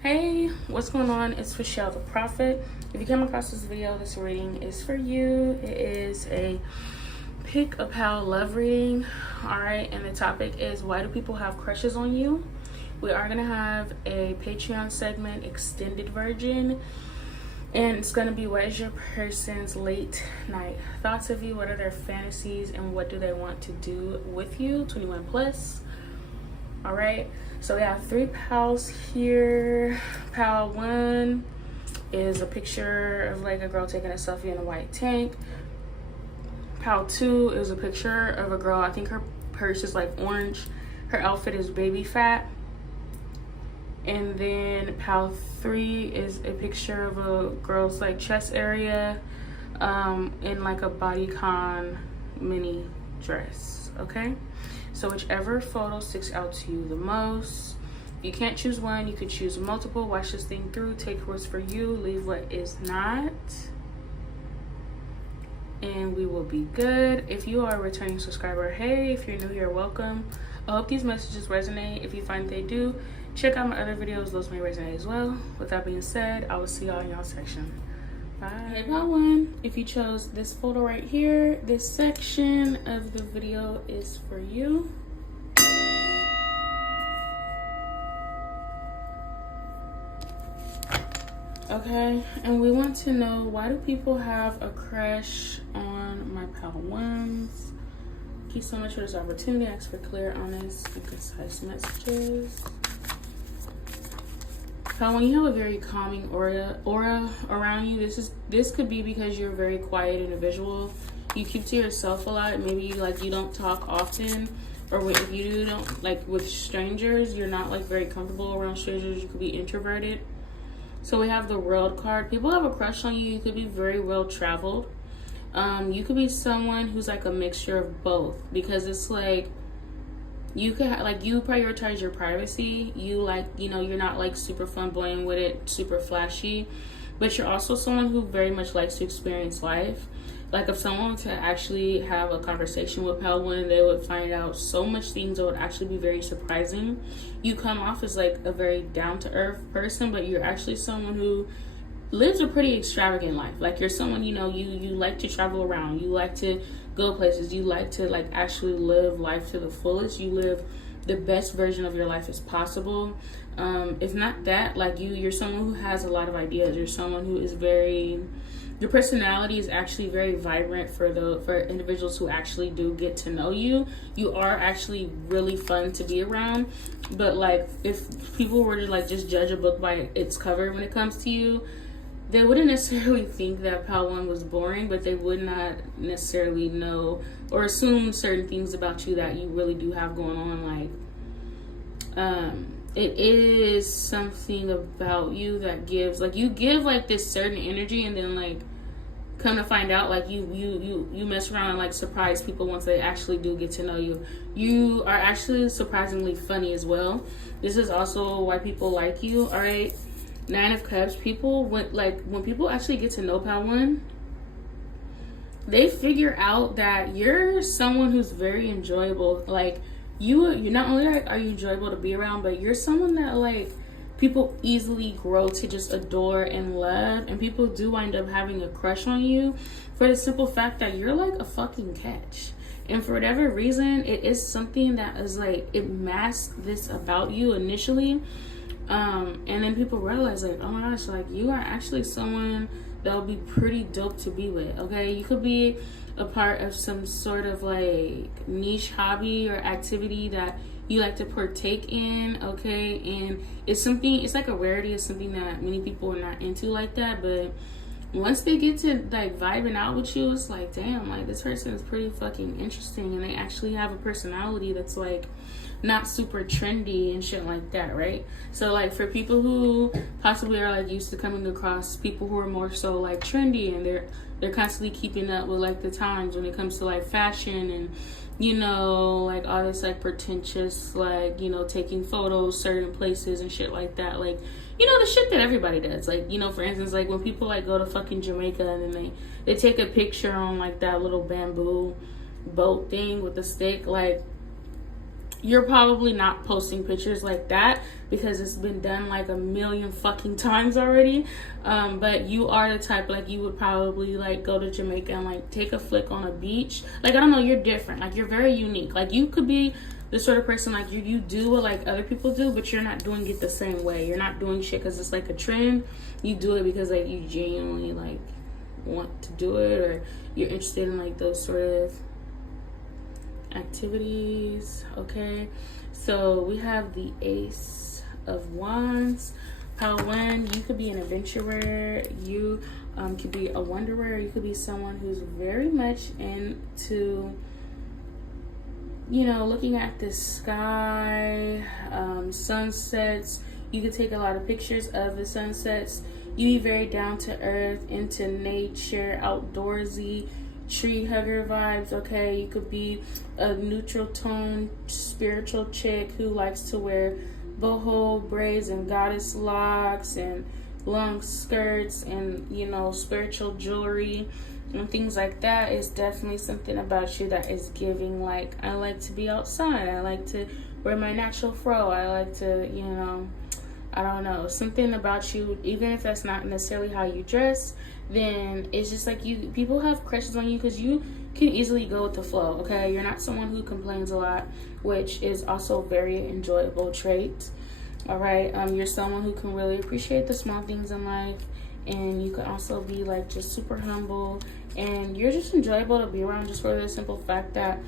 Hey, what's going on? It's Michelle the Prophet. If you come across this video, this reading is for you. It is a pick a pal love reading. Alright, and the topic is, why do people have crushes on you? We are going to have a Patreon segment, extended version. And it's going to be, what is your person's late night thoughts of you? What are their fantasies? And what do they want to do with you? 21 plus. Alright, so we have 3 pals here. Pal 1 is a picture of like a girl taking a selfie in a white tank. Pal 2 is a picture of a girl. I think her purse is like orange. Her outfit is baby fat. And then pal 3 is a picture of a girl's like chest area in like a bodycon mini dress. Okay, so whichever photo sticks out to you the most. If you can't choose one, you could choose multiple. Watch this thing through, take what's for you, leave what is not, and we will be good. If you are a returning subscriber, hey, if you're new here, welcome. I hope these messages resonate. If you find they do, check out my other videos, those may resonate as well. With that being said, I will see y'all in y'all section. Bye. Hey, pal 1, if you chose this photo right here, this section of the video is for you. Okay, and we want to know, why do people have a crush on my pal 1s? Thank you so much for this opportunity. I ask for clear, honest, and concise messages. Pal 1, you have a very calming aura around you. This could be because you're a very quiet individual. You keep to yourself a lot. Maybe you don't talk often, or if you do, don't like with strangers. You're not like very comfortable around strangers. You could be introverted. So we have the World card. People have a crush on you. You could be very well traveled. You could be someone who's like a mixture of both, because it's like you could you prioritize your privacy. You you're not like super flamboyant with it, super flashy, but you're also someone who very much likes to experience life. Like if someone were to actually have a conversation with pal 1, they would find out so much things that would actually be very surprising. You come off as like a very down-to-earth person, but you're actually someone who lives a pretty extravagant life. Like you're someone, you like to travel around, you like to go places, you like to like actually live life to the fullest. You live the best version of your life as possible. If not that, like you're someone who has a lot of ideas. You're someone who is your personality is actually very vibrant for individuals who actually do get to know you. You are actually really fun to be around. But like if people were to like just judge a book by its cover when it comes to you, they wouldn't necessarily think that pal 1 was boring, but they would not necessarily know or assume certain things about you that you really do have going on. Like it is something about you that gives, like you give like this certain energy, and then like come to find out, like you mess around and like surprise people once they actually do get to know you. You are actually surprisingly funny as well. This is also why people like you. All right, 9 of Cups. When people actually get to know pal 1, they figure out that you're someone who's very enjoyable. Like you're not only like are you enjoyable to be around, but you're someone that like people easily grow to just adore and love. And people do wind up having a crush on you for the simple fact that you're like a fucking catch. And for whatever reason, it is something that is like, it masks this about you initially. And then people realize like, oh my gosh, like you are actually someone that would be pretty dope to be with. Okay, you could be a part of some sort of like niche hobby or activity that you like to partake in. Okay, and it's like a rarity. It's something that many people are not into like that, but once they get to like vibing out with you, it's like, damn, like this person is pretty fucking interesting, and they actually have a personality that's like not super trendy and shit like that, right? So like for people who possibly are like used to coming across people who are more so like trendy, and they're constantly keeping up with like the times when it comes to like fashion and like all this like pretentious, like taking photos certain places and shit like that, like the shit that everybody does. Like for instance, like when people like go to fucking Jamaica and then they take a picture on like that little bamboo boat thing with the stick, like you're probably not posting pictures like that because it's been done like a million fucking times already. But you are the type, like, you would probably like go to Jamaica and like take a flick on a beach. Like, I don't know, you're different. Like, you're very unique. Like, you could be the sort of person, like, you do what like other people do, but you're not doing it the same way. You're not doing shit because it's like a trend. You do it because like you genuinely like want to do it, or you're interested in like those sort of activities. Okay, so we have the Ace of Wands. When you could be an adventurer, you could be a wanderer, you could be someone who's very much into, you know, looking at the sky, sunsets. You could take a lot of pictures of the sunsets. You be very down to earth, into nature, outdoorsy, tree hugger vibes. Okay, you could be a neutral tone spiritual chick who likes to wear boho braids and goddess locks and long skirts and, you know, spiritual jewelry and things like that. Is definitely something about you that is giving, like, I like to be outside, I like to wear my natural fro, I like to, you know, I don't know, something about you, even if that's not necessarily how you dress, then it's just like you, people have crushes on you because you can easily go with the flow. Okay, you're not someone who complains a lot, which is also a very enjoyable trait. All right, you're someone who can really appreciate the small things in life, and you can also be like just super humble, and you're just enjoyable to be around, just for the simple fact that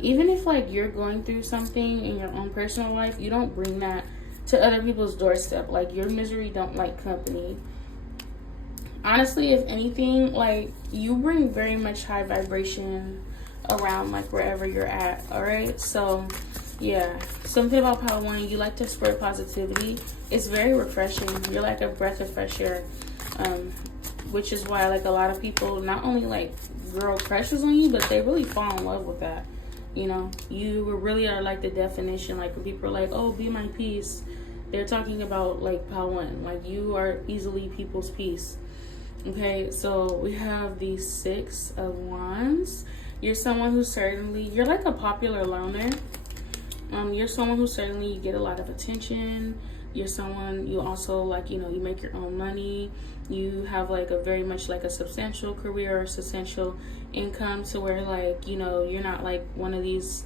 even if like you're going through something in your own personal life, you don't bring that to other people's doorstep. Like, your misery don't like company. Honestly, if anything, like, you bring very much high vibration around like wherever you're at. All right, so yeah, something about Power One, you like to spread positivity. It's very refreshing. You're like a breath of fresh air, which is why like a lot of people not only like girl crushes on you, but they really fall in love with that. You know, you really are like the definition. Like, when people are like, oh, be my peace, they're talking about like Power One. Like, you are easily people's peace. Okay, so we have the Six of Wands. You're someone who certainly, you're like a popular loner. You're someone who certainly, you get a lot of attention. You're someone, you also like, you know, you make your own money. You have like a very much like a substantial career or substantial income, to where like, you know, you're not like one of these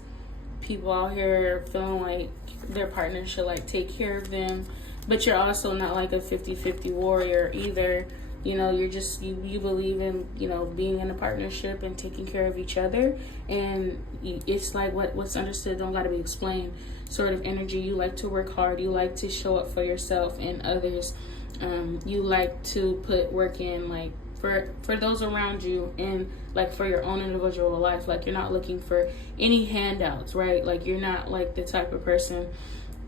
people out here feeling like their partner should like take care of them, but you're also not like a 50-50 warrior either. You know, you're just, you believe in, you know, being in a partnership and taking care of each other. And it's like what's understood don't got to be explained sort of energy. You like to work hard. You like to show up for yourself and others. You like to put work in, like, for those around you, and like for your own individual life. Like, you're not looking for any handouts, right? Like, you're not like the type of person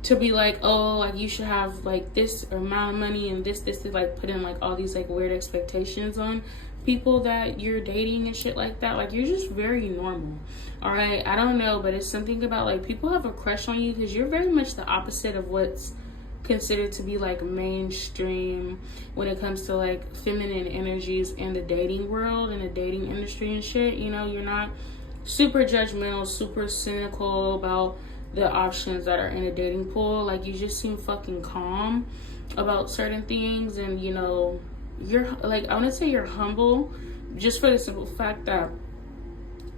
to be like, oh, like, you should have like this amount of money and this to like put in like all these like weird expectations on people that you're dating and shit like that. Like, you're just very normal. All right, I don't know, but it's something about like people have a crush on you because you're very much the opposite of what's considered to be like mainstream when it comes to like feminine energies in the dating world and the dating industry and shit. You know, you're not super judgmental, super cynical about the options that are in a dating pool. Like, you just seem fucking calm about certain things, and you know, you're like, I want to say you're humble, just for the simple fact that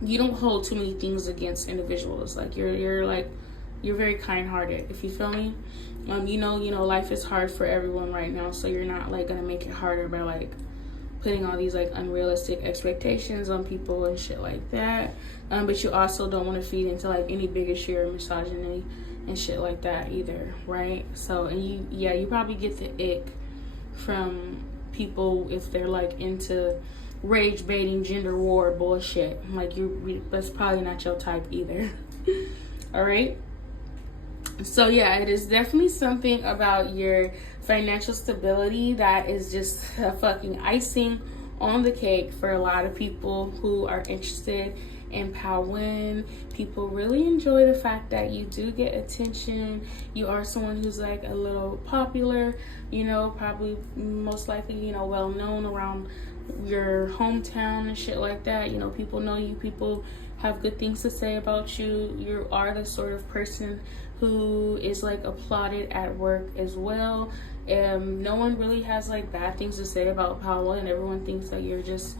you don't hold too many things against individuals. Like, you're very kind-hearted, if you feel me. You know, life is hard for everyone right now, so you're not like gonna make it harder by like putting all these like unrealistic expectations on people and shit like that. But you also don't want to feed into like any bigotry or misogyny and shit like that either, right? So, and you probably get the ick from people if they're like into rage baiting, gender war bullshit. Like, that's probably not your type either. All right. So yeah, it is definitely something about your financial stability that is just a fucking icing on the cake for a lot of people who are interested in Powin. People really enjoy the fact that you do get attention. You are someone who's like a little popular, you know, probably most likely, you know, well known around your hometown and shit like that. You know, people know you, people have good things to say about you. You are the sort of person who is like applauded at work as well. No one really has like bad things to say about Paula, and everyone thinks that you're just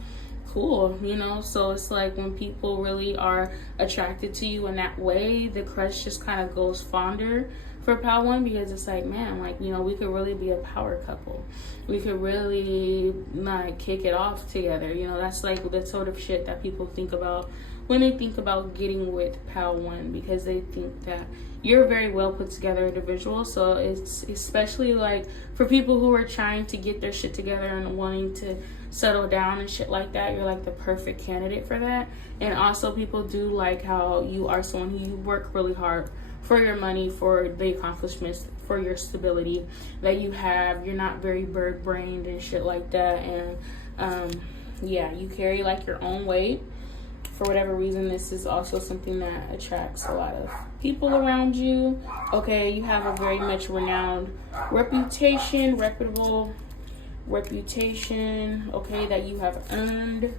cool, you know. So it's like when people really are attracted to you in that way, the crush just kind of goes fonder for Pal One, because it's like, man, like, you know, we could really be a power couple. We could really like kick it off together. You know, that's like the sort of shit that people think about when they think about getting with Pal One, because they think that you're a very well put together individual. So it's especially like for people who are trying to get their shit together and wanting to settle down and shit like that, you're like the perfect candidate for that. And also people do like how you are someone who you work really hard for your money, for the accomplishments, for your stability that you have. You're not very bird brained and shit like that. And yeah, you carry like your own weight. For whatever reason, this is also something that attracts a lot of people around you. Okay, you have a very much renowned reputation, reputable reputation, okay, that you have earned.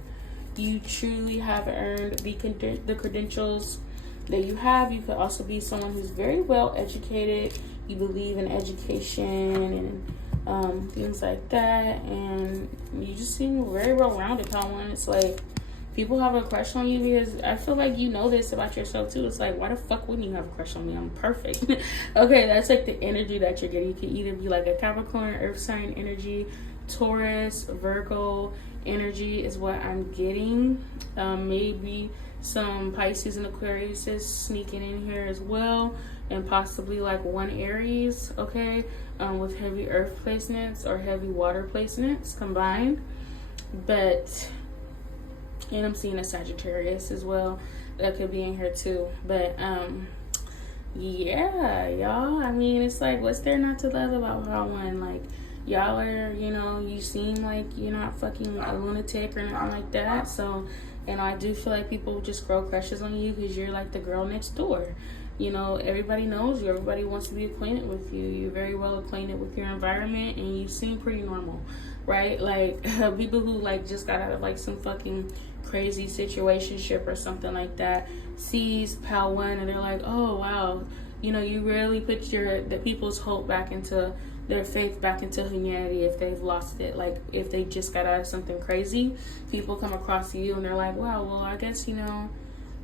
You truly have earned the credentials that you have. You could also be someone who's very well educated. You believe in education and things like that, and you just seem very well-rounded, Pal One. It's like people have a crush on you because I feel like you know this about yourself too. It's like, why the fuck wouldn't you have a crush on me? I'm perfect. Okay, that's like the energy that you're getting. You could either be like a Capricorn, Earth sign energy, Taurus, Virgo energy is what I'm getting. Maybe some Pisces and Aquarius is sneaking in here as well, and possibly like one Aries, okay, with heavy earth placements or heavy water placements combined. But and I'm seeing a Sagittarius as well that could be in here too. But yeah, y'all, I mean, it's like, what's there not to love about Pal One? Like, y'all are, you know, you seem like you're not fucking a lunatic or nothing like that. So, and I do feel like people just grow crushes on you because you're like the girl next door. You know, everybody knows you. Everybody wants to be acquainted with you. You're very well acquainted with your environment, and you seem pretty normal, right? Like, people who like just got out of like some fucking crazy situationship or something like that sees Pal One and they're like, oh wow, you know, you really put the people's hope back into their faith back into humanity if they've lost it. Like, if they just got out of something crazy, people come across you and they're like, wow, well, I guess, you know,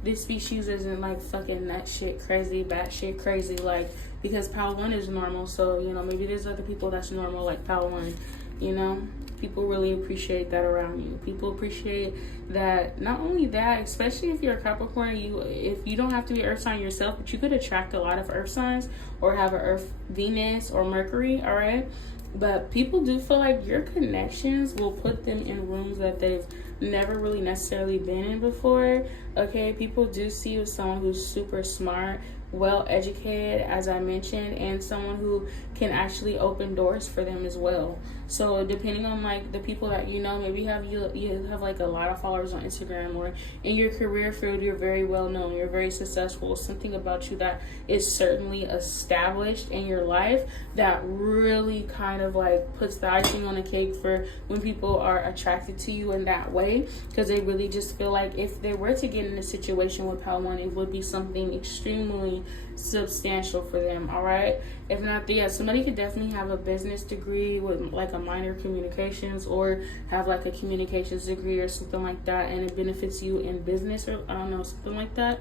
this species isn't like fucking that shit crazy, bat shit crazy, like, because Pal One is normal. So, you know, maybe there's other people that's normal like Pal One, you know. People really appreciate that around you. People appreciate that. Not only that, especially if you're a Capricorn, if you don't have to be earth sign yourself, but you could attract a lot of earth signs or have an earth Venus or Mercury, all right? But people do feel like your connections will put them in rooms that they've never really necessarily been in before, okay? People do see you as someone who's super smart, well educated, as I mentioned, and someone who can actually open doors for them as well. So depending on like the people that you know, maybe you have like a lot of followers on Instagram, or in your career field you're very well known, you're very successful, something about you that is certainly established in your life that really kind of like puts the icing on the cake for when people are attracted to you in that way, because they really just feel like if they were to get in a situation with Pal One, it would be something extremely substantial for them, all right? If not, yeah, somebody could definitely have a business degree with like a minor communications, or have like a communications degree or something like that, and it benefits you in business, or I don't know, something like that.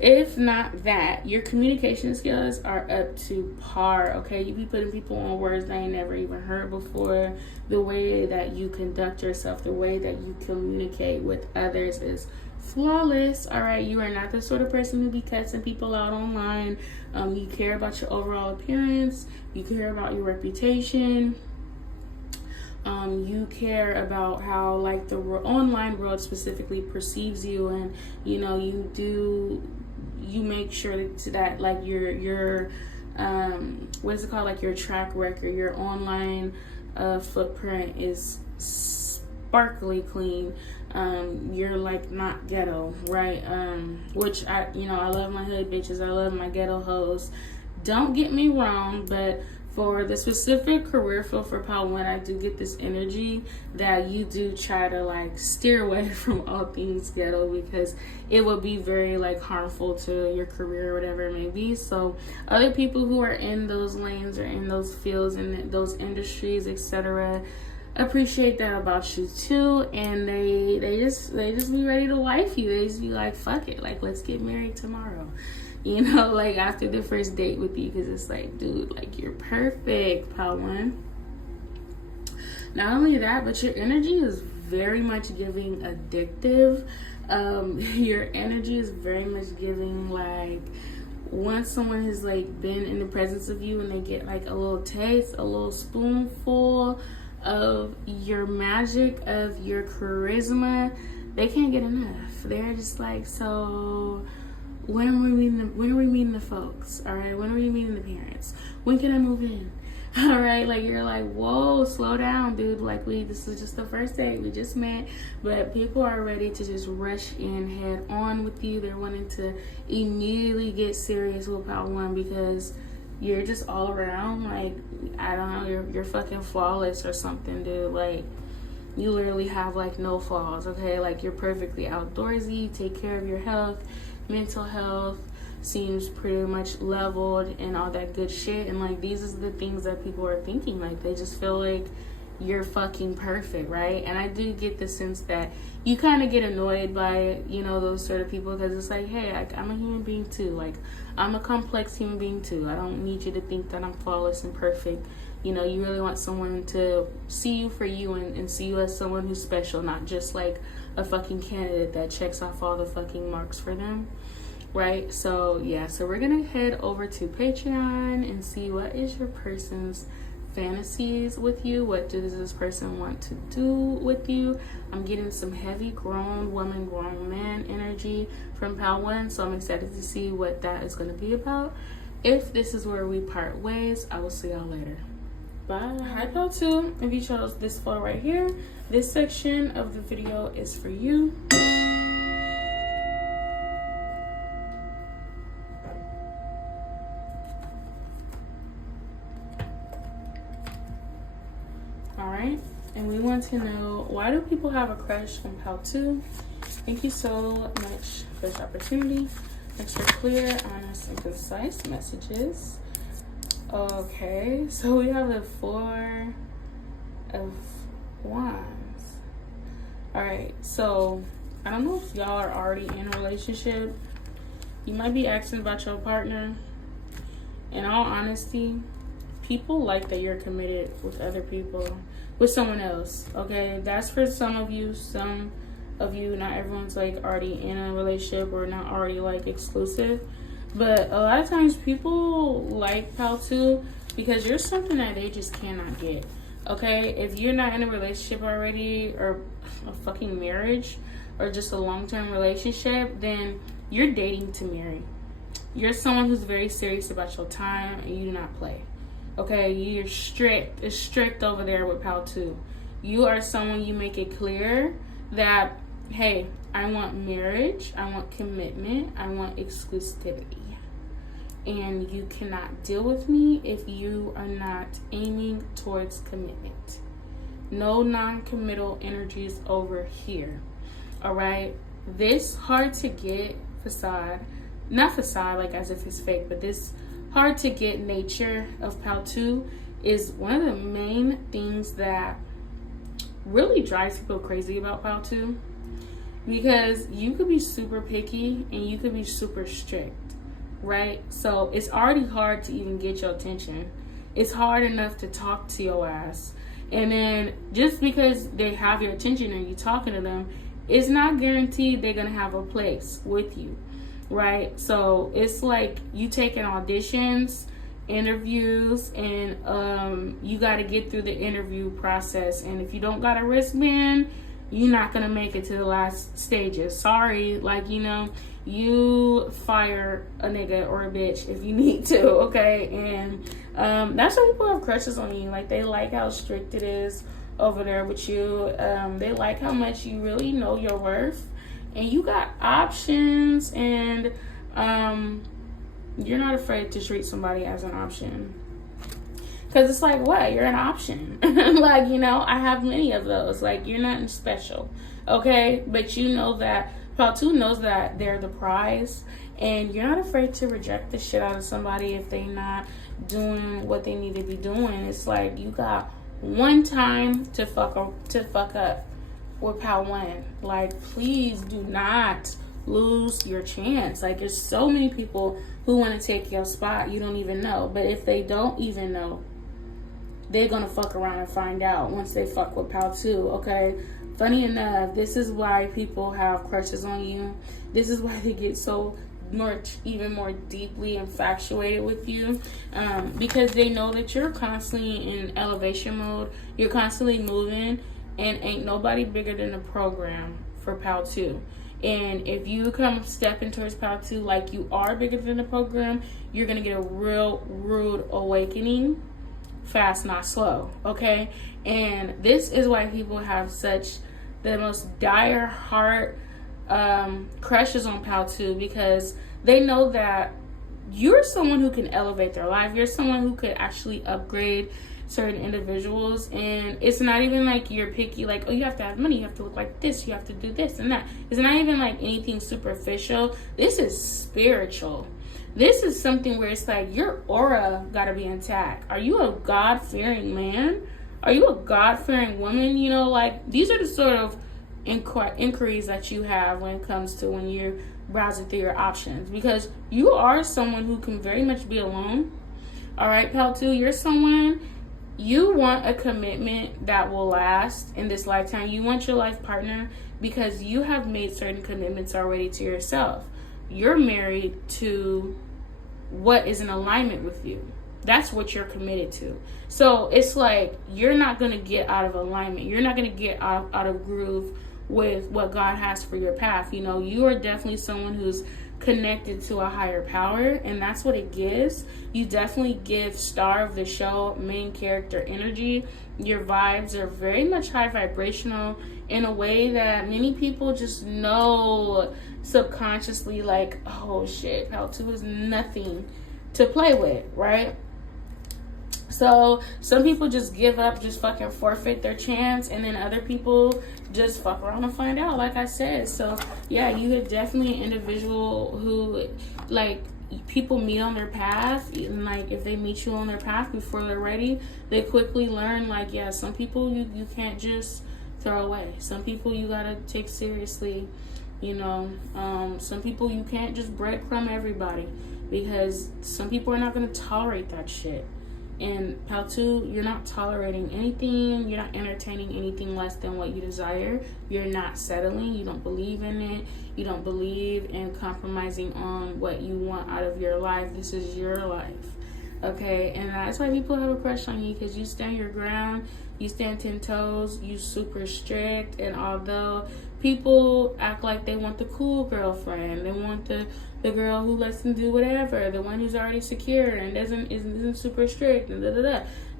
If not that, your communication skills are up to par, okay? You be putting people on words they ain't never even heard before. The way that you conduct yourself, the way that you communicate with others is flawless, all right? You are not the sort of person who be cussing people out online. You care about your overall appearance. You care about your reputation. You care about how like the online world specifically perceives you, and you know, you make sure that like your what is it called, like your track record, your online footprint is sparkly clean. You're like not ghetto, right? Which I love my hood bitches, I love my ghetto hoes, don't get me wrong, but For the specific career field for Pal 1, I do get this energy that you do try to like steer away from all things ghetto, because it would be very like harmful to your career or whatever it may be. So other people who are in those lanes or in those fields and those industries, etc., appreciate that about you too, and they just be ready to wife you. They just be like, fuck it, like, let's get married tomorrow. You know, like after the first date with you, because it's like, dude, like, you're perfect, Pal 1. Not only that, but your energy is very much giving addictive. Your energy is very much giving like, once someone has like been in the presence of you and they get like a little taste, a little spoonful of your magic, of your charisma, they can't get enough. They're just like, so when are we meeting the folks? All right, when are we meeting the parents? When can I move in? All right, like, you're like, whoa, slow down, dude. Like, this is just the first date, we just met. But people are ready to just rush in head on with you. They're wanting to immediately get serious with Pal 1, because you're just all around, like, I don't know, you're fucking flawless or something, dude. Like, you literally have like no flaws, okay? Like, you're perfectly outdoorsy, take care of your health, mental health seems pretty much leveled and all that good shit. And like, these are the things that people are thinking. Like, they just feel like you're fucking perfect, right? And I do get the sense that you kind of get annoyed by, you know, those sort of people, because it's like, hey, I'm a human being too. Like, I'm a complex human being too. I don't need you to think that I'm flawless and perfect. You know, you really want someone to see you for you, and see you as someone who's special, not just like a fucking candidate that checks off all the fucking marks for them, right? So yeah, so we're gonna head over to Patreon and see what is your person's fantasies with you. What does this person want to do with you? I'm getting some heavy grown woman, grown man energy from Pal 1, so I'm excited to see what that is going to be about. If this is where we part ways, I will see y'all later. Bye. Hi, Pal 2. If you chose this photo right here, this section of the video is for you. Alright, and we want to know, why do people have a crush on Pal 2? Thank you so much for this opportunity. Extra clear, honest, and concise messages. Okay, so we have the 4 of Wands. Alright, so I don't know if y'all are already in a relationship. You might be asking about your partner. In all honesty, people like that you're committed with other people, with someone else, okay? That's for some of you. Some of you, not everyone's like already in a relationship or not already like exclusive. But a lot of times people like Pal 2 because you're something that they just cannot get, okay? If you're not in a relationship already, or a fucking marriage, or just a long-term relationship, then you're dating to marry. You're someone who's very serious about your time, and you do not play. Okay, you're strict. It's strict over there with Pal 2. You are someone, you make it clear that, hey, I want marriage, I want commitment, I want exclusivity. And you cannot deal with me if you are not aiming towards commitment. No non-committal energies over here. All right? This hard to get facade, not facade like as if it's fake, but this hard to get nature of Pal 2 is one of the main things that really drives people crazy about Pal 2, because you could be super picky and you could be super strict, right? So it's already hard to even get your attention. It's hard enough to talk to your ass, and then just because they have your attention and you talking to them, it's not guaranteed they're gonna have a place with you, right? So it's like you taking auditions, interviews, and you got to get through the interview process, and if you don't got a wristband, you're not gonna make it to the last stages. Sorry, like, you know, you fire a nigga or a bitch if you need to, okay? And that's why people have crushes on you. Like, they like how strict it is over there with you. They like how much you really know your worth, and you got options, and you're not afraid to treat somebody as an option. Because it's like, what? You're an option. Like, you know, I have many of those. Like, you're nothing special. Okay? But you know that, Pal 2 knows that they're the prize. And you're not afraid to reject the shit out of somebody if they're not doing what they need to be doing. It's like, you got one time to fuck up with Pal 1. Like, please do not lose your chance. Like, there's so many people who want to take your spot you don't even know. But if they don't even know, they're gonna fuck around and find out once they fuck with Pal 2. Okay, funny enough, this is why people have crushes on you. This is why they get so even more deeply infatuated with you, because they know that you're constantly in elevation mode. You're constantly moving, and ain't nobody bigger than the program for Pal 2. And if you come stepping towards Pal 2 like you are bigger than the program, you're gonna get a real rude awakening, fast, not slow. Okay? And this is why people have such the most dire heart crushes on Pal 2, because they know that you're someone who can elevate their life. You're someone who could actually upgrade certain individuals. And it's not even like you're picky, like, oh, you have to have money, you have to look like this, you have to do this and that. It's not even like anything superficial. This is spiritual. This is something where it's like your aura got to be intact. Are you a God-fearing man? Are you a God-fearing woman? You know, like, these are the sort of inquiries that you have when it comes to when you're browsing through your options, because you are someone who can very much be alone. All right, Pal 2, you're someone, you want a commitment that will last in this lifetime. You want your life partner because you have made certain commitments already to yourself. You're married to what is in alignment with you. That's what you're committed to. So it's like you're not going to get out of alignment. You're not going to get out of groove with what God has for your path. You know, you are definitely someone who's connected to a higher power, and that's what it gives. You definitely give star of the show, main character energy. Your vibes are very much high vibrational in a way that many people just know subconsciously, like, oh shit, Pal 2 is nothing to play with, right? So some people just give up, just fucking forfeit their chance, and then other people just fuck around and find out, like I said. So yeah, you are definitely an individual who, like, people meet on their path, and like if they meet you on their path before they're ready, they quickly learn, like, yeah, some people you can't just throw away. Some people you gotta take seriously, you know. Some people you can't just breadcrumb everybody, because some people are not gonna tolerate that shit. And Pal 2, you're not tolerating anything. You're not entertaining anything less than what you desire. You're not settling. You don't believe in it. You don't believe in compromising on what you want out of your life. This is your life. Okay? And that's why people have a crush on you, because you stand your ground. You stand 10 toes. You super strict. And although people act like they want the cool girlfriend, they want the girl who lets them do whatever, the one who's already secure and isn't super strict and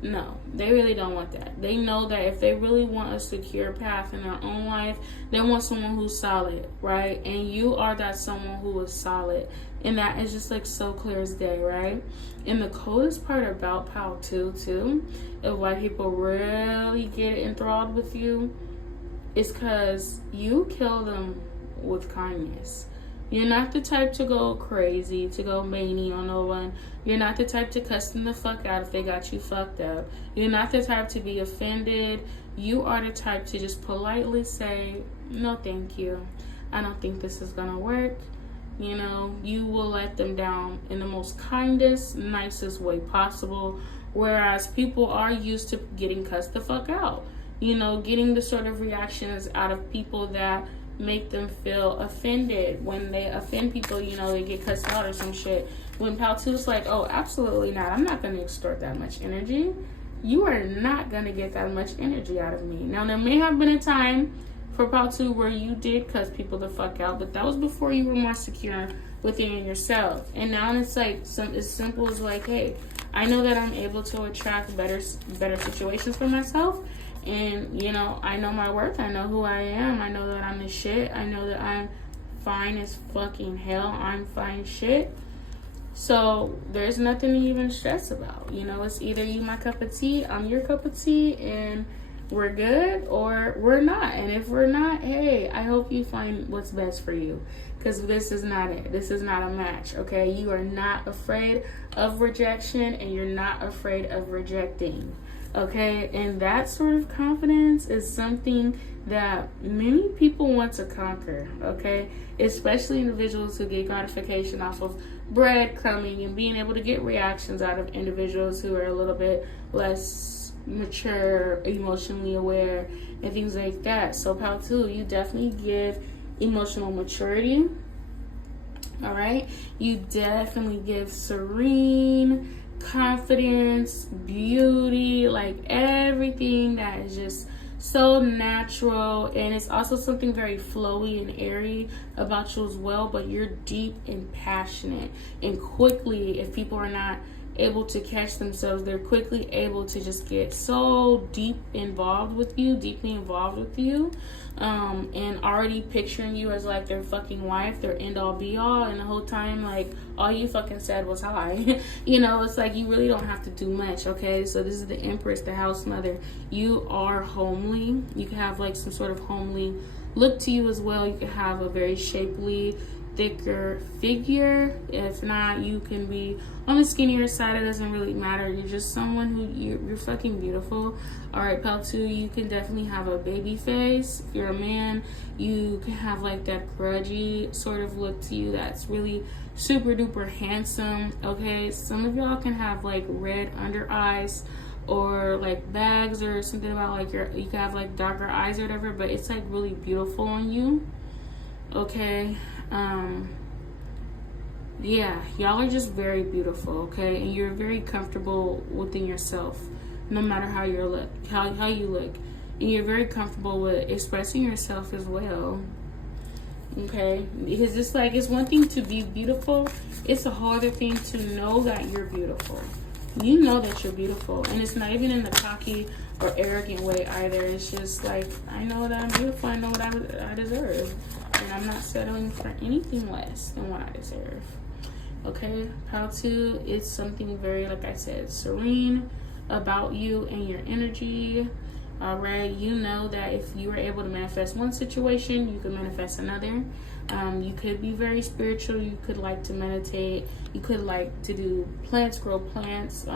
no, they really don't want that. They know that if they really want a secure path in their own life, they want someone who's solid, right? And you are that someone who is solid, and that is just like so clear as day, right? And the coolest part about Pal 2 too, of why people really get enthralled with you, is because you kill them with kindness. You're not the type to go crazy, to go mania on no one. You're not the type to cuss them the fuck out if they got you fucked up. You're not the type to be offended. You are the type to just politely say, no thank you. I don't think this is gonna work. You know, you will let them down in the most kindest, nicest way possible. Whereas people are used to getting cussed the fuck out. You know, getting the sort of reactions out of people that make them feel offended. When they offend people, you know, they get cussed out or some shit. When Pal 2's like, oh, absolutely not. I'm not going to extort that much energy. You are not going to get that much energy out of me. Now, there may have been a time for Pal 2 where you did cuss people the fuck out, but that was before you were more secure within yourself. And now it's like as simple as like, hey, I know that I'm able to attract better situations for myself. And, you know, I know my worth. I know who I am. I know that I'm the shit. I know that I'm fine as fucking hell. I'm fine shit. So there's nothing to even stress about. You know, it's either you my cup of tea, I'm your cup of tea, and we're good, or we're not. And if we're not, hey, I hope you find what's best for you, because this is not it. This is not a match, okay? You are not afraid of rejection, and you're not afraid of rejecting, okay? And that sort of confidence is something that many people want to conquer, okay? Especially individuals who get gratification off of breadcrumbing and being able to get reactions out of individuals who are a little bit less mature, emotionally aware, and things like that. So Pal 2, you definitely give emotional maturity. All right, you definitely give serene confidence, beauty, like everything that is just so natural. And it's also something very flowy and airy about you as well, but you're deep and passionate, and quickly, if people are not able to catch themselves, they're quickly able to just get so deeply involved with you, and already picturing you as like their fucking wife, their end all be all, and the whole time like all you fucking said was hi. You know, it's like you really don't have to do much, okay? So this is the Empress, the house mother. You are homely. You can have like some sort of homely look to you as well. You can have a very shapely, thicker figure. If not, you can be on the skinnier side. It doesn't really matter. You're just someone who you're fucking beautiful. All right, Pal 2, you can definitely have a baby face. If you're a man, you can have like that grudgy sort of look to you that's really super duper handsome, okay? Some of y'all can have like red under eyes, or like bags, or something about like you can have like darker eyes or whatever, but it's like really beautiful on you, okay? Yeah, y'all are just very beautiful, okay? And you're very comfortable within yourself, no matter how you look, how you look. And you're very comfortable with expressing yourself as well, okay? Because it's like, it's one thing to be beautiful, it's a whole other thing to know that you're beautiful. You know that you're beautiful, and it's not even in the cocky or arrogant way either. It's just like, I know that I'm beautiful, I know what I deserve, and I'm not settling for anything less than what I deserve. Okay, Pal 2, it's something very, like I said, serene about you and your energy. All right, you know that if you were able to manifest one situation, you could manifest another. You could be very spiritual. You could like to meditate. You could like to do plants, grow plants.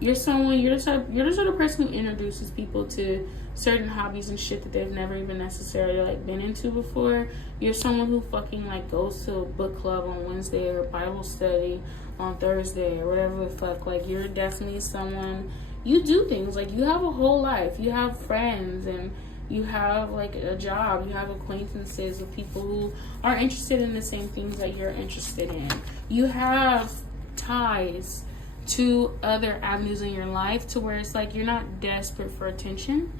You're the sort of person who introduces people to certain hobbies and shit that they've never even necessarily like been into before. You're someone who fucking like goes to a book club on Wednesday, or Bible study on Thursday, or whatever the fuck. Like, you're definitely someone, you do things, like you have a whole life, you have friends, and you have like a job, you have acquaintances with people who are interested in the same things that you're interested in. You have ties to other avenues in your life, to where it's like you're not desperate for attention.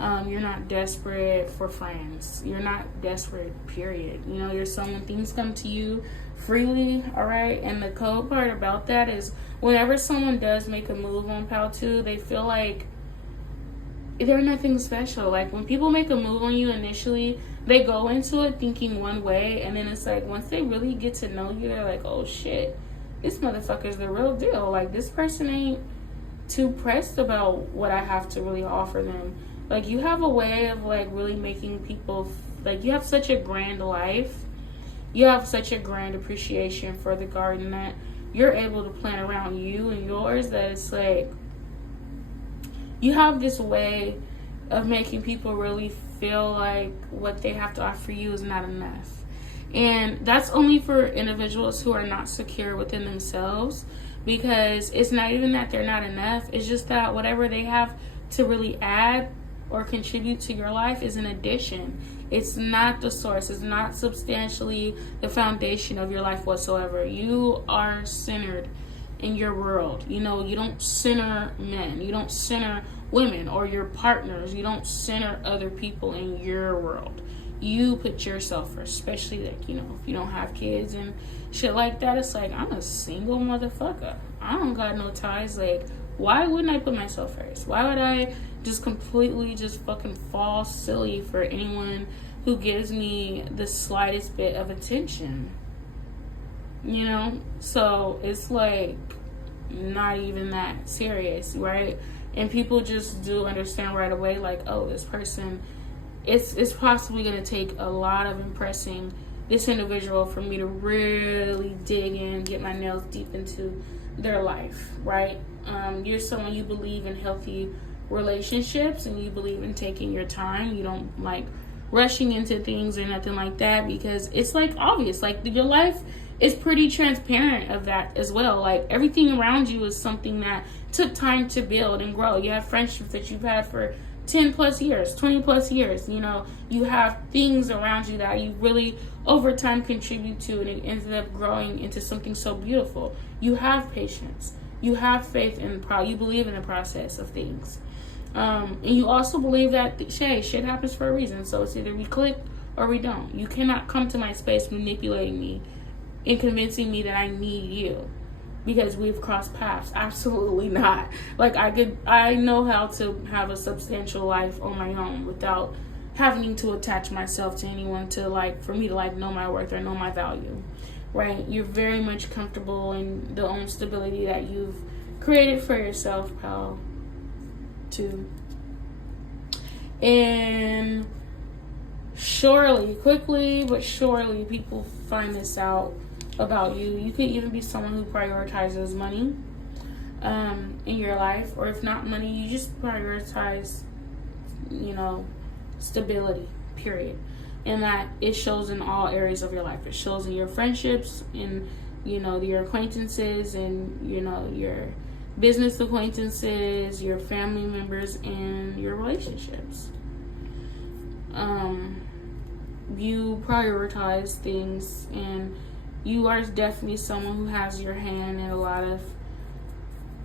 You're not desperate for friends. You're not desperate, period. You know, you're someone, things come to you freely, all right? And the cool part about that is whenever someone does make a move on Pal 2, they feel like they're nothing special. Like, when people make a move on you initially, they go into it thinking one way, and then it's like once they really get to know you, they're like, oh shit, this motherfucker's the real deal. Like, this person ain't too pressed about what I have to really offer them. Like, you have a way of like really making people, like, you have such a grand life, you have such a grand appreciation for the garden that you're able to plan around you and yours, that it's like you have this way of making people really feel like what they have to offer you is not enough. And that's only for individuals who are not secure within themselves, because it's not even that they're not enough, it's just that whatever they have to really add or contribute to your life is an addition. It's not the source. It's not substantially the foundation of your life whatsoever. You are centered in your world. You know, you don't center men. You don't center women or your partners. You don't center other people in your world. You put yourself first, especially like, you know, if you don't have kids and shit like that. It's like, I'm a single motherfucker. I don't got no ties. Like, why wouldn't I put myself first? Why would I just completely just fucking fall silly for anyone who gives me the slightest bit of attention? you know? So it's like not even that serious, right? And people just do understand right away, like, oh, this person, it's possibly going to take a lot of impressing this individual for me to really dig in, get my nails deep into their life, right? You're someone, you believe in healthy relationships and you believe in taking your time. You don't like rushing into things or nothing like that, because it's like obvious, like your life is pretty transparent of that as well. Like everything around you is something that took time to build and grow. You have friendships that you've had for 10 plus years, 20 plus years. You know, you have things around you that you really over time contribute to, and it ended up growing into something so beautiful. You have patience, you have faith in you believe in the process of things. And you also believe that shit happens for a reason. So it's either we click or we don't. You cannot come to my space manipulating me and convincing me that I need you because we've crossed paths. Absolutely not. Like I know how to have a substantial life on my own without having to attach myself to anyone to like, for me to like know my worth or know my value, right? You're very much comfortable in the own stability that you've created for yourself, pal, too. And surely, quickly but surely, people find this out about you. You could even be someone who prioritizes money in your life, or if not money, you just prioritize, you know, stability, period. And that it shows in all areas of your life. It shows in your friendships, in, you know, your acquaintances, and, you know, your business acquaintances, your family members, and your relationships. You prioritize things, and you are definitely someone who has your hand in a lot of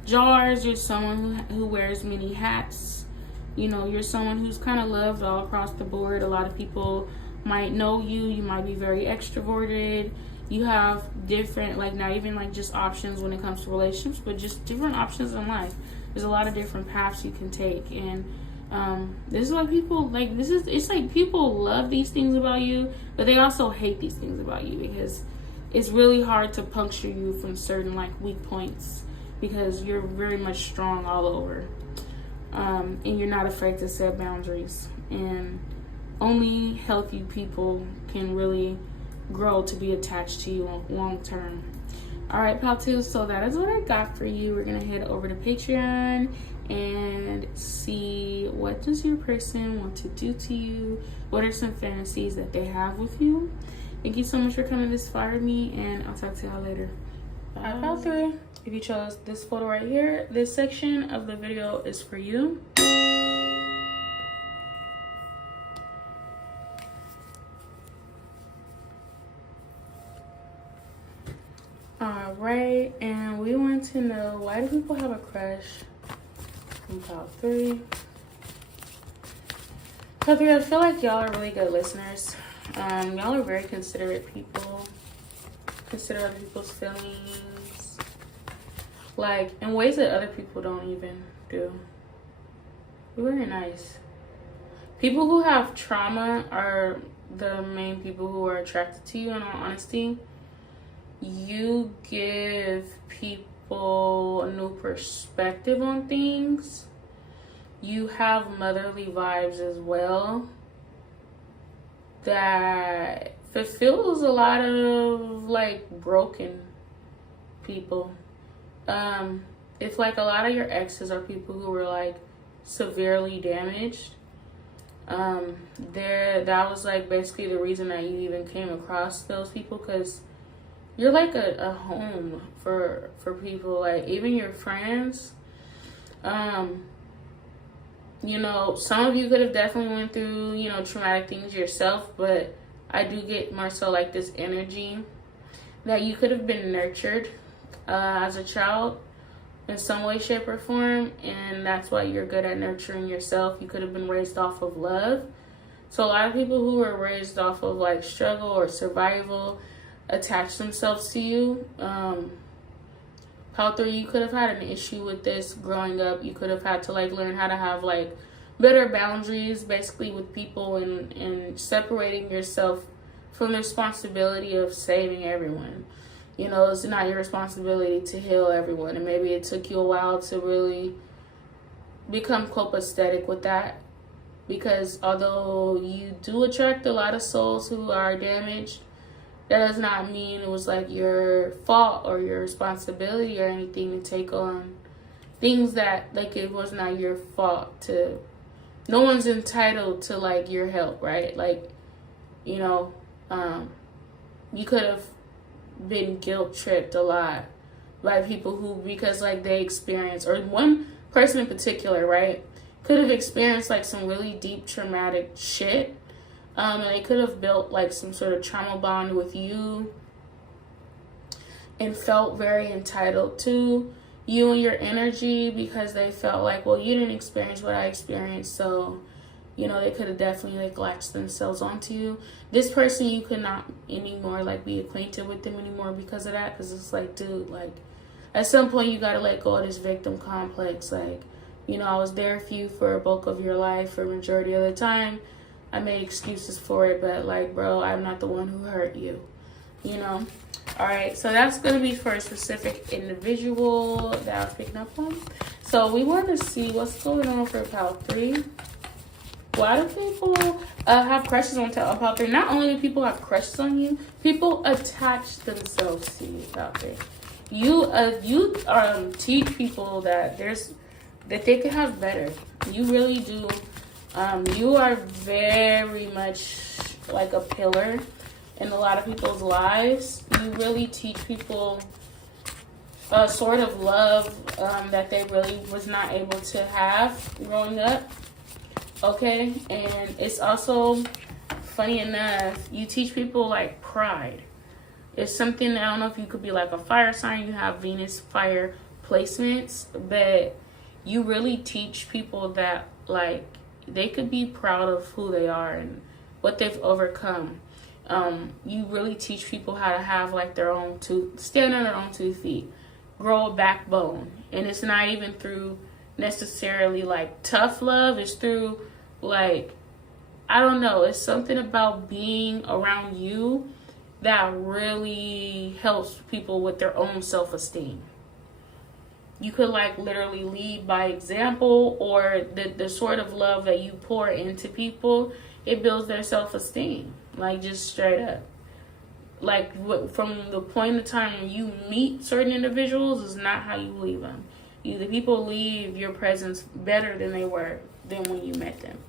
jars. You're someone who wears many hats. You know, you're someone who's kind of loved all across the board. A lot of people might know you. You might be very extroverted. You have different, like, not even like just options when it comes to relationships, but just different options in life. There's a lot of different paths you can take. And this is why people, like, it's like people love these things about you, but they also hate these things about you, because it's really hard to puncture you from certain, like, weak points, because you're very much strong all over. And you're not afraid to set boundaries. And only healthy people can really grow to be attached to you long term. All right, pal, too. So that is what I got for you. We're gonna head over to Patreon and see, what does your person want to do to you? What are some fantasies that they have with you? Thank you so much for coming this far with me, and I'll talk to y'all later. Bye. All right, pal, 3. If you chose this photo right here, this section of the video is for you. All right, and we want to know, why do people have a crush on pal 3? Pal 3, I feel like y'all are really good listeners. Y'all are very considerate people. Consider other people's feelings, like in ways that other people don't even do. You're very nice. People who have trauma are the main people who are attracted to you, in all honesty. You give people a new perspective on things. You have motherly vibes as well that fulfills a lot of, like, broken people. If, like, a lot of your exes are people who were, like, severely damaged, that was, like, basically the reason that you even came across those people, because you're like a home for people, like even your friends. You know, some of you could have definitely went through, you know, traumatic things yourself, but I do get more so like this energy that you could have been nurtured as a child in some way, shape, or form, and that's why you're good at nurturing yourself. You could have been raised off of love. So a lot of people who are raised off of like struggle or survival attach themselves to you. Pal 3, you could have had an issue with this growing up. You could have had to like learn how to have like better boundaries basically with people, and separating yourself from the responsibility of saving everyone. You know, it's not your responsibility to heal everyone. And maybe it took you a while to really become copacetic with that. Because although you do attract a lot of souls who are damaged, that does not mean it was like your fault or your responsibility or anything to take on things that, like, it was not your fault to. No one's entitled to, like, your help, right? Like, you know, you could have been guilt tripped a lot by people who, because, like, they experienced, or one person in particular, right, could have experienced, like, some really deep traumatic shit. And they could have built, like, some sort of trauma bond with you and felt very entitled to you and your energy because they felt like, well, you didn't experience what I experienced, so, you know, they could have definitely, like, latched themselves onto you. This person, you could not anymore, like, be acquainted with them anymore because of that, because it's like, dude, like, at some point you got to let go of this victim complex. Like, you know, I was there for you for a bulk of your life, for a majority of the time. I made excuses for it, but, like, bro, I'm not the one who hurt you, you know? All right, so that's going to be for a specific individual that I was picking up on. So we want to see what's going on for pile 3. Why do people have crushes on pile 3? Not only do people have crushes on you, people attach themselves to you, pile 3. You teach people that they can have better. You really do. You are very much like a pillar in a lot of people's lives. You really teach people a sort of love that they really was not able to have growing up. Okay? And it's also, funny enough, you teach people, like, pride. It's something, I don't know if you could be like a fire sign, you have Venus fire placements, but you really teach people that, like, they could be proud of who they are and what they've overcome. You really teach people how to have, like, their own stand on their own 2 feet, grow a backbone. And it's not even through necessarily, like, tough love. It's through, like, I don't know. It's something about being around you that really helps people with their own self-esteem. You could, like, literally lead by example, or the sort of love that you pour into people, it builds their self-esteem. Like, just straight up. Like, from the point of time when you meet certain individuals is not how you leave them. The people leave your presence better than they were than when you met them.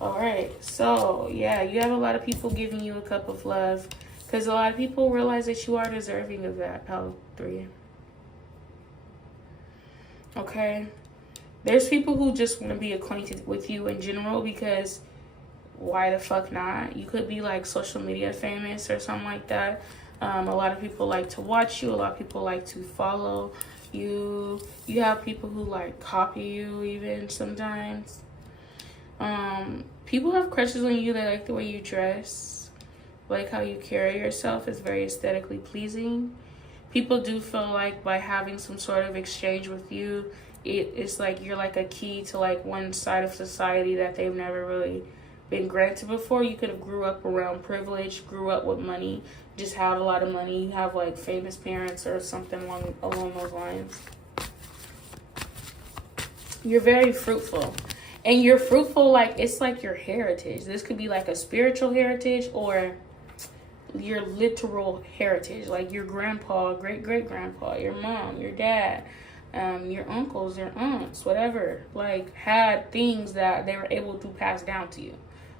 All right. So, yeah, you have a lot of people giving you a cup of love because a lot of people realize that you are deserving of that, pile 3. Okay, there's people who just want to be acquainted with you in general because why the fuck not? You could be, like, social media famous or something like that. A lot of people like to watch you. A lot of people like to follow you. You have people who, like, copy you even sometimes. People have crushes on you. They like the way you dress, like how you carry yourself is very aesthetically pleasing. People do feel like by having some sort of exchange with you, it's like you're like a key to, like, one side of society that they've never really been granted before. You could have grew up around privilege, grew up with money, just have a lot of money, you have, like, famous parents or something along those lines. You're very fruitful. And you're fruitful, like, it's like your heritage. This could be like a spiritual heritage or your literal heritage, like your grandpa, great-great-grandpa, your mom, your dad, your uncles, your aunts, whatever, like, had things that they were able to pass down to you,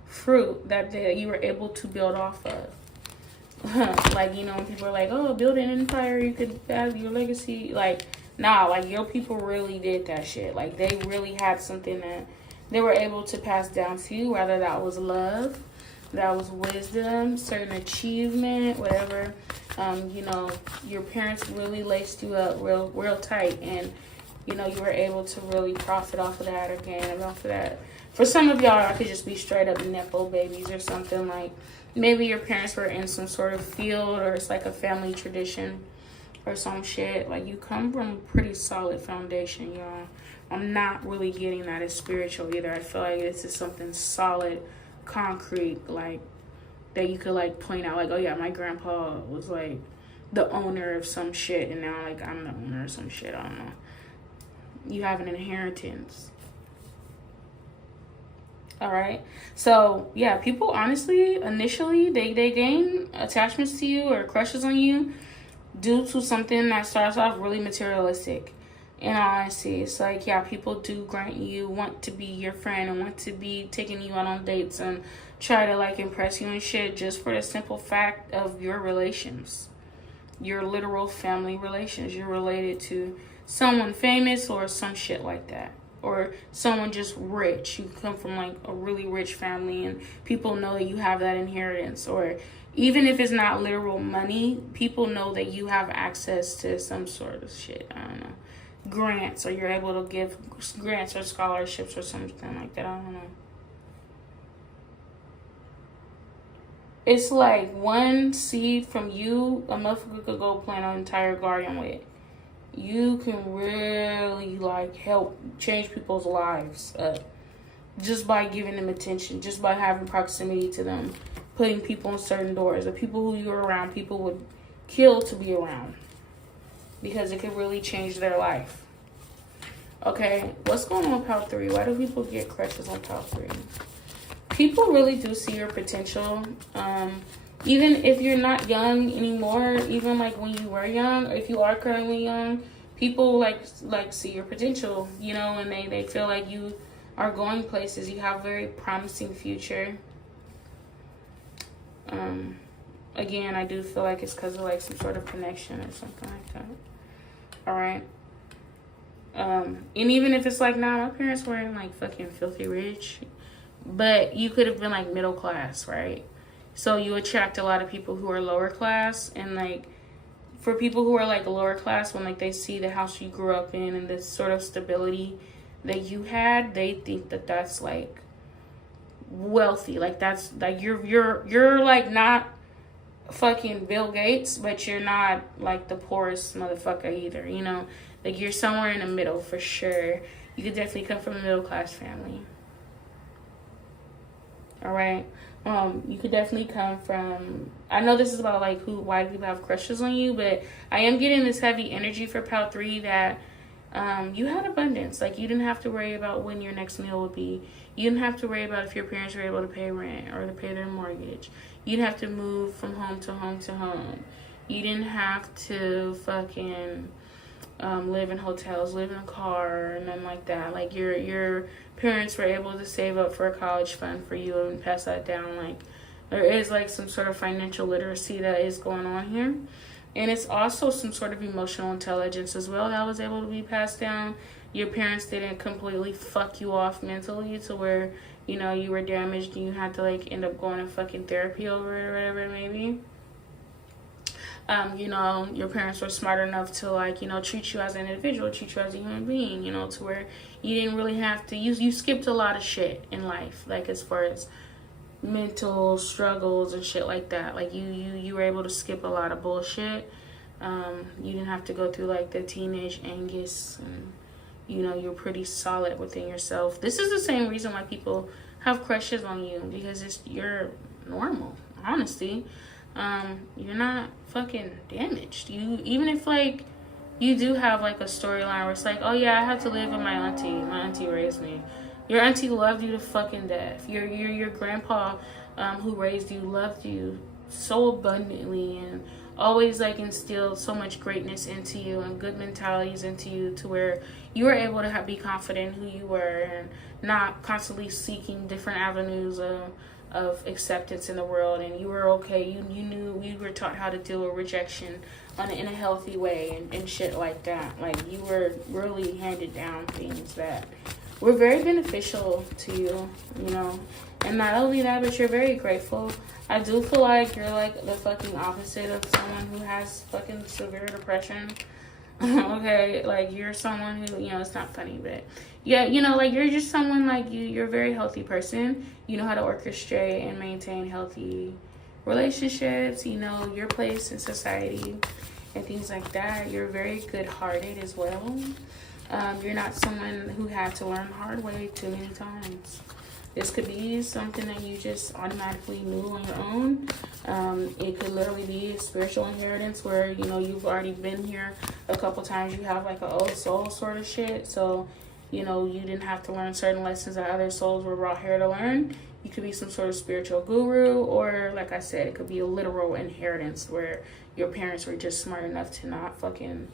fruit that you were able to build off of. Like, you know, when people are like, oh, build an empire, you could have your legacy, like, nah, like, your people really did that shit. Like, they really had something that they were able to pass down to you, whether that was love, that was wisdom, certain achievement, whatever. You know, your parents really laced you up real tight, and, you know, you were able to really profit off of that or gain off of that. For some of y'all, I could just be straight up nepo babies or something. Like, maybe your parents were in some sort of field, or it's like a family tradition or some shit. Like, you come from a pretty solid foundation, y'all. I'm not really getting that as spiritual either. I feel like this is something solid, concrete, like, that you could, like, point out, like, oh yeah, my grandpa was, like, the owner of some shit, and now like I'm the owner of some shit. I don't know. You have an inheritance. All right. So yeah, people honestly initially they gain attachments to you or crushes on you due to something that starts off really materialistic. In all honesty, it's like, yeah, people do grant you, want to be your friend and want to be taking you out on dates and try to like impress you and shit just for the simple fact of your relations, your literal family relations. You're related to someone famous or some shit like that, or someone just rich. You come from like a really rich family and people know that you have that inheritance, or even if it's not literal money, people know that you have access to some sort of shit. I don't know. Grants, or you're able to give grants or scholarships or something like that. I don't know. It's like one seed from you, a motherfucker could go plant an entire garden with. You can really like help change people's lives just by giving them attention, just by having proximity to them, putting people in certain doors. The people who you're around, people would kill to be around, because it could really change their life. Okay, what's going on with Pal 3? Why do people get crushes on Pal 3? People really do see your potential. Even if you're not young anymore, even like when you were young, or if you are currently young, people like see your potential, you know, and they feel like you are going places. You have a very promising future. Again, I do feel like it's because of like some sort of connection or something like that. All right. And even if it's like, nah, my parents weren't like fucking filthy rich, but you could have been like middle class, right? So you attract a lot of people who are lower class, and like for people who are like lower class, when like they see the house you grew up in and this sort of stability that you had, they think that that's like wealthy. Like that's like you're like not fucking Bill Gates, but you're not like the poorest motherfucker either, you know? Like you're somewhere in the middle for sure. You could definitely come from a middle class family. All right. You could definitely come from, I know this is about like why do people have crushes on you, but I am getting this heavy energy for Pal 3 that you had abundance. Like you didn't have to worry about when your next meal would be. You didn't have to worry about if your parents were able to pay rent or to pay their mortgage. You didn't have to move from home to home to home. You didn't have to fucking live in hotels, live in a car, and nothing like that. Like your parents were able to save up for a college fund for you and pass that down. Like there is like some sort of financial literacy that is going on here. And it's also some sort of emotional intelligence as well that was able to be passed down. Your parents didn't completely fuck you off mentally to where, you know, you were damaged and you had to like end up going to fucking therapy over it or whatever it may be. You know, your parents were smart enough to like, you know, treat you as an individual, treat you as a human being, you know, to where you didn't really have to, you skipped a lot of shit in life, like as far as mental struggles and shit like that. Like you were able to skip a lot of bullshit. You didn't have to go through like the teenage angst, and you know, you're pretty solid within yourself. This is the same reason why people have crushes on you, because you're normal, honestly. You're not fucking damaged. You, even if like you do have like a storyline where it's like, oh yeah, I had to live with my auntie raised me. Your auntie loved you to fucking death. Your grandpa who raised you loved you so abundantly and always like instilled so much greatness into you and good mentalities into you, to where you were able to be confident in who you were and not constantly seeking different avenues of acceptance in the world. And you were okay. You knew, you were taught how to deal with rejection in a healthy way and shit like that. Like you were really handed down things that were very beneficial to you, you know. And not only that, but you're very grateful. I do feel like you're like the fucking opposite of someone who has fucking severe depression. Okay, like you're someone who, you know, it's not funny, but yeah, you know, like you're just someone like you're a very healthy person. You know how to orchestrate and maintain healthy relationships, you know, your place in society and things like that. You're very good-hearted as well. You're not someone who had to learn the hard way too many times. This could be something that you just automatically knew on your own. It could literally be a spiritual inheritance where, you know, you've already been here a couple times. You have like an old soul sort of shit. So, you know, you didn't have to learn certain lessons that other souls were brought here to learn. You could be some sort of spiritual guru, or like I said, it could be a literal inheritance where your parents were just smart enough to not fucking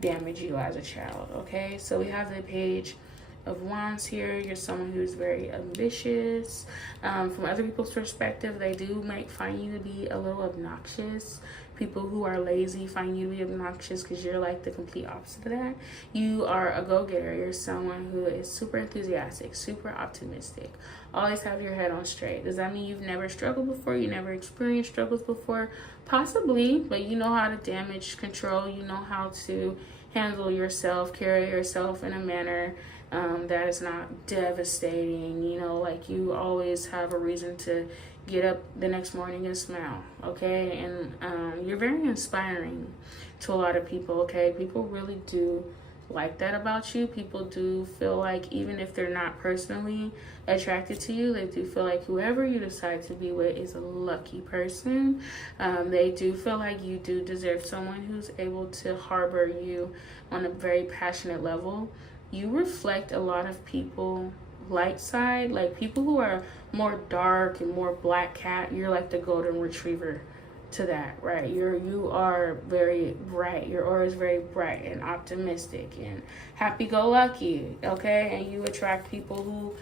damage you as a child. Okay, so we have the Page of Wands here. You're someone who's very ambitious. From other people's perspective, they do find you to be a little obnoxious. People who are lazy find you to be obnoxious because you're like the complete opposite of that. You are a go-getter. You're someone who is super enthusiastic, super optimistic, always have your head on straight. Does that mean you've never struggled before? You never experienced struggles before? Possibly, but you know how to damage control. You know how to handle yourself, carry yourself in a manner that is not devastating. You know, like you always have a reason to get up the next morning and smile, okay? And you're very inspiring to a lot of people, okay? People really do like that about you. People do feel like even if they're not personally attracted to you, they do feel like whoever you decide to be with is a lucky person. They do feel like you do deserve someone who's able to harbor you on a very passionate level. You reflect a lot of people light side, like people who are more dark and more black cat. You're like the golden retriever to that, right? You are very bright. Your aura is very bright and optimistic and happy-go-lucky, okay? And you attract people who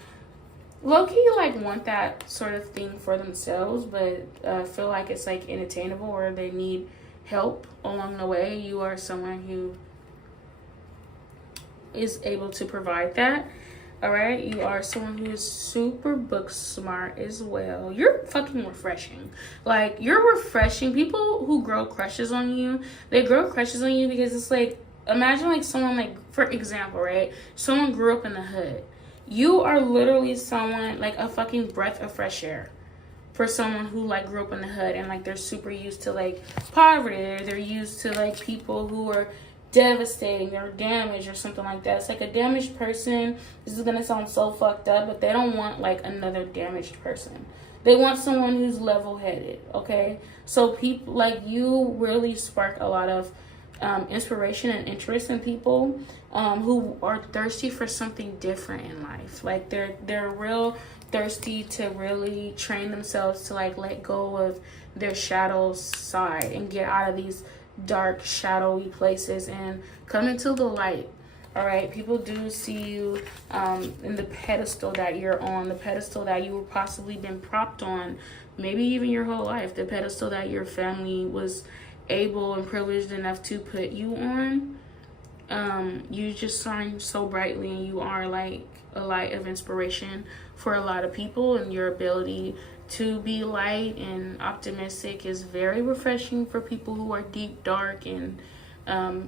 low-key like want that sort of thing for themselves, but feel like it's like unattainable or they need help along the way. You are someone who is able to provide that. All right, you are someone who is super book smart as well. You're fucking refreshing. Like, you're refreshing. People who grow crushes on you, they grow crushes on you because it's like, imagine like someone like, for example, right? Someone grew up in the hood. You are literally someone like a fucking breath of fresh air for someone who like grew up in the hood and like they're super used to like poverty, or they're used to like people who are devastating or damaged or something like that. It's like a damaged person. This is gonna sound so fucked up, but they don't want like another damaged person. They want someone who's level-headed, okay? So people like you really spark a lot of inspiration and interest in people who are thirsty for something different in life. Like they're real thirsty to really train themselves to like let go of their shadow side and get out of these dark, shadowy places and come into the light. All right, people do see you in the pedestal that you're on, the pedestal that you were possibly been propped on, maybe even your whole life, the pedestal that your family was able and privileged enough to put you on. You just shine so brightly, and you are like a light of inspiration for a lot of people, and your ability to be light and optimistic is very refreshing for people who are deep, dark, and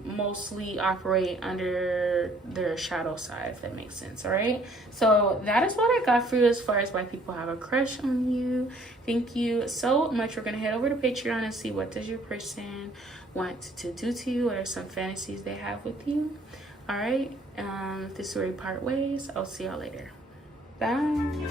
mostly operate under their shadow side, if that makes sense. All right, so that is what I got for you as far as why people have a crush on you. Thank you so much. We're gonna head over to Patreon and see what does your person want to do to you. What are some fantasies they have with you? All right, this is where we part ways. I'll see y'all later. Bye.